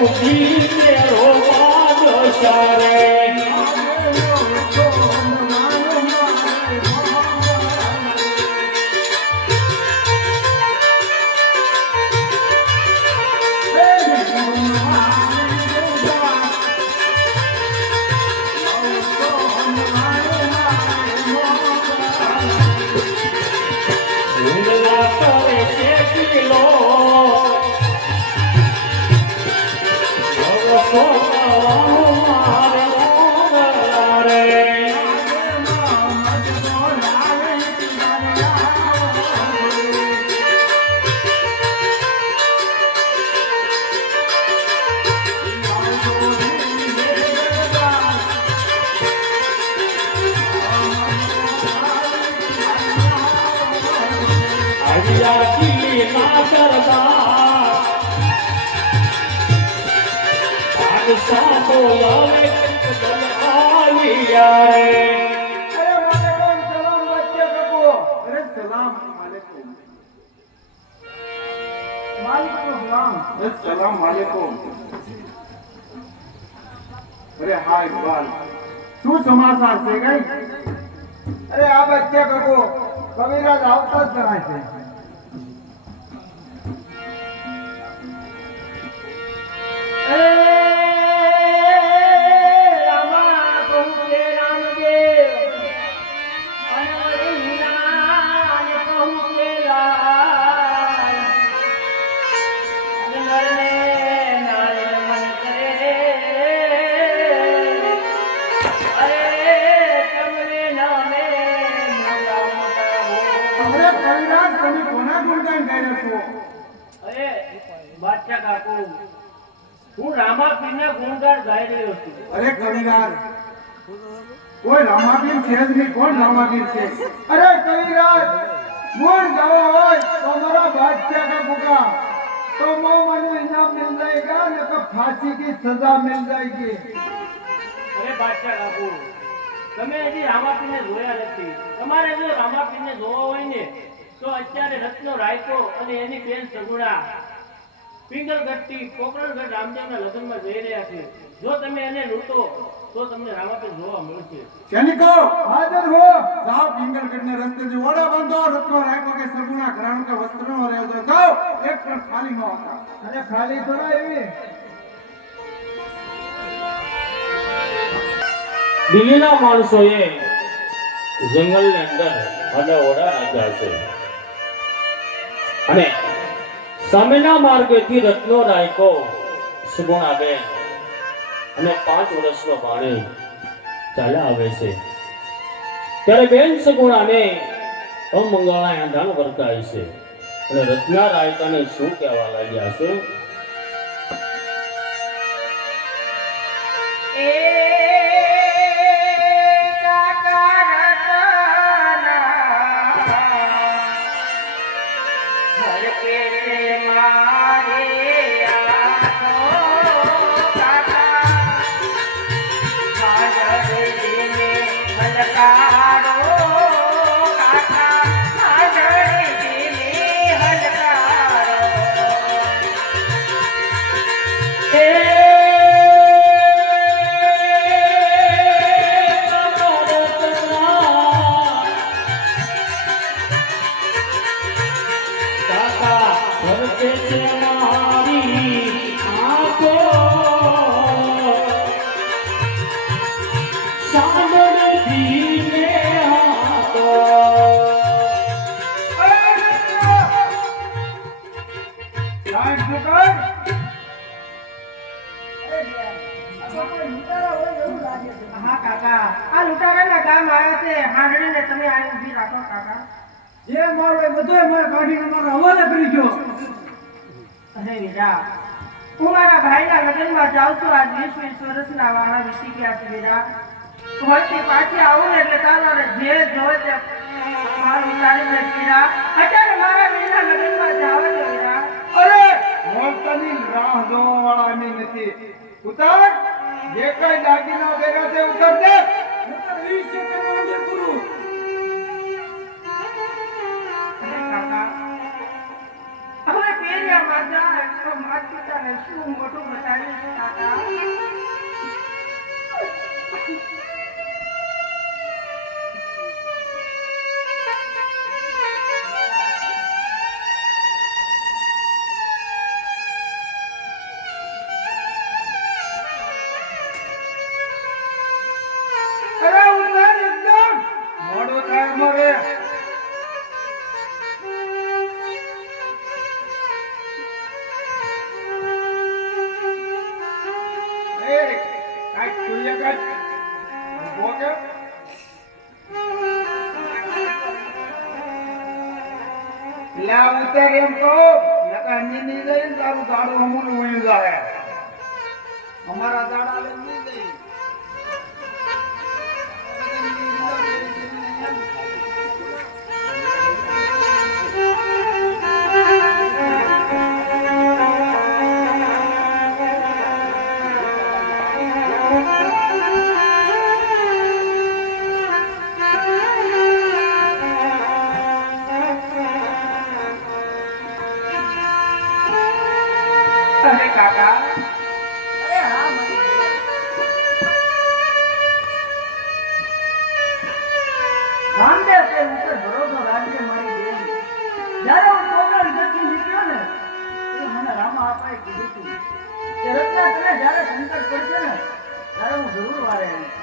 દીને રોવા દશારે અરે હા ઇકબાલ શું સમાચાર છે કઈ અરે આ બચ્ચા કાકો કવિરાજ આવતા જ જણાય છે અરે બાદશાહ કાકુ હું રામાપીરના ગુણગાન ગાઈ રહ્યો છું અરે કવિરાજ કોઈ રામાપીર છે જ નહીં કોણ રામાપીર છે અરે કવિરાજ ગુણ ગાવો હોય તો મારા બાદશાહ का बुका तो मो मनु इनाम मिल जाएगा न तो फांसी की सजा मिल जाएगी અરે બાદશાહ કાકુ તમે હજી રામાપીરને જોયા નથી તમારે જો રામાપીરને જોવા હોય ને તો અત્યારે રત્નો રાયકો અને એની બેન સગુણા પિંગલગઢથી કોકરણગઢ રામદેવના લગ્નમાં જઈ રહ્યા છે. જો તમે એને લૂંટો તો તમને રામાપીર જોવા મળશે. સૈનિકો હાજર હો. જાઓ પિંગલગઢને રસ્તે જે ઓડા બાંધો રત્નો રાયકો કે સગુણા ઘરાણ કે વસ્ત્રનો રહેજો. જાઓ એક પણ ખાલી ન હતા અને ખાલી થોડા એવી. દિલ્હીના માણસોએ જંગલની અંદર અને ઓડા રાખ્યા છે. અને સામેના માર્ગેથી રત્નો રાયકો સુગુણાબેન અને પાંચ વર્ષનો ભાણે ચાલ્યા આવે છે. ત્યારે બેન સગુણાને અમંગળા આંધાણ વર્તાય છે. અને રત્ના રાયકાને શું કહેવા લાગ્યા છે? કાકા જે મારો એ બધોય મારે કાઢીને મારા હવાલે કરી ગયો. અરે વીરા હું મારા ભાઈના લગ્નમાં જાઉં છું. આજ વીસ વીસ વાળા વીતી ગયા છે બેટા. હોય તે પાછી આવું એટલે તારા જે જોવે તે મારું ઉતારી દે વીરા અત્યારે મારા વીરના લગ્નમાં જાવ છે વીરા અરે, મોલતાની રાહ જોવા વાળા નથી. ઉતાર જે કઈ દાગીના ભેગા છે કાઈ તુલ્ય કાઈ ઊભો કે લા ઉતાર એમ કહો નકા નીની જઈને તારું દાડો અમૂલ જાય અમારા જઈ કાકા અરે તે ઉપર ભરોસો રાજ્ય મારી બેન. જ્યારે હું પ્રોગ્રામ ઘરથી નીકળ્યો ને મને રામા આપાએ કીધું હતું કે રત્ના તને જ્યારે સંકટ પડશે ને, ત્યારે હું જરૂર વારે આવીશ.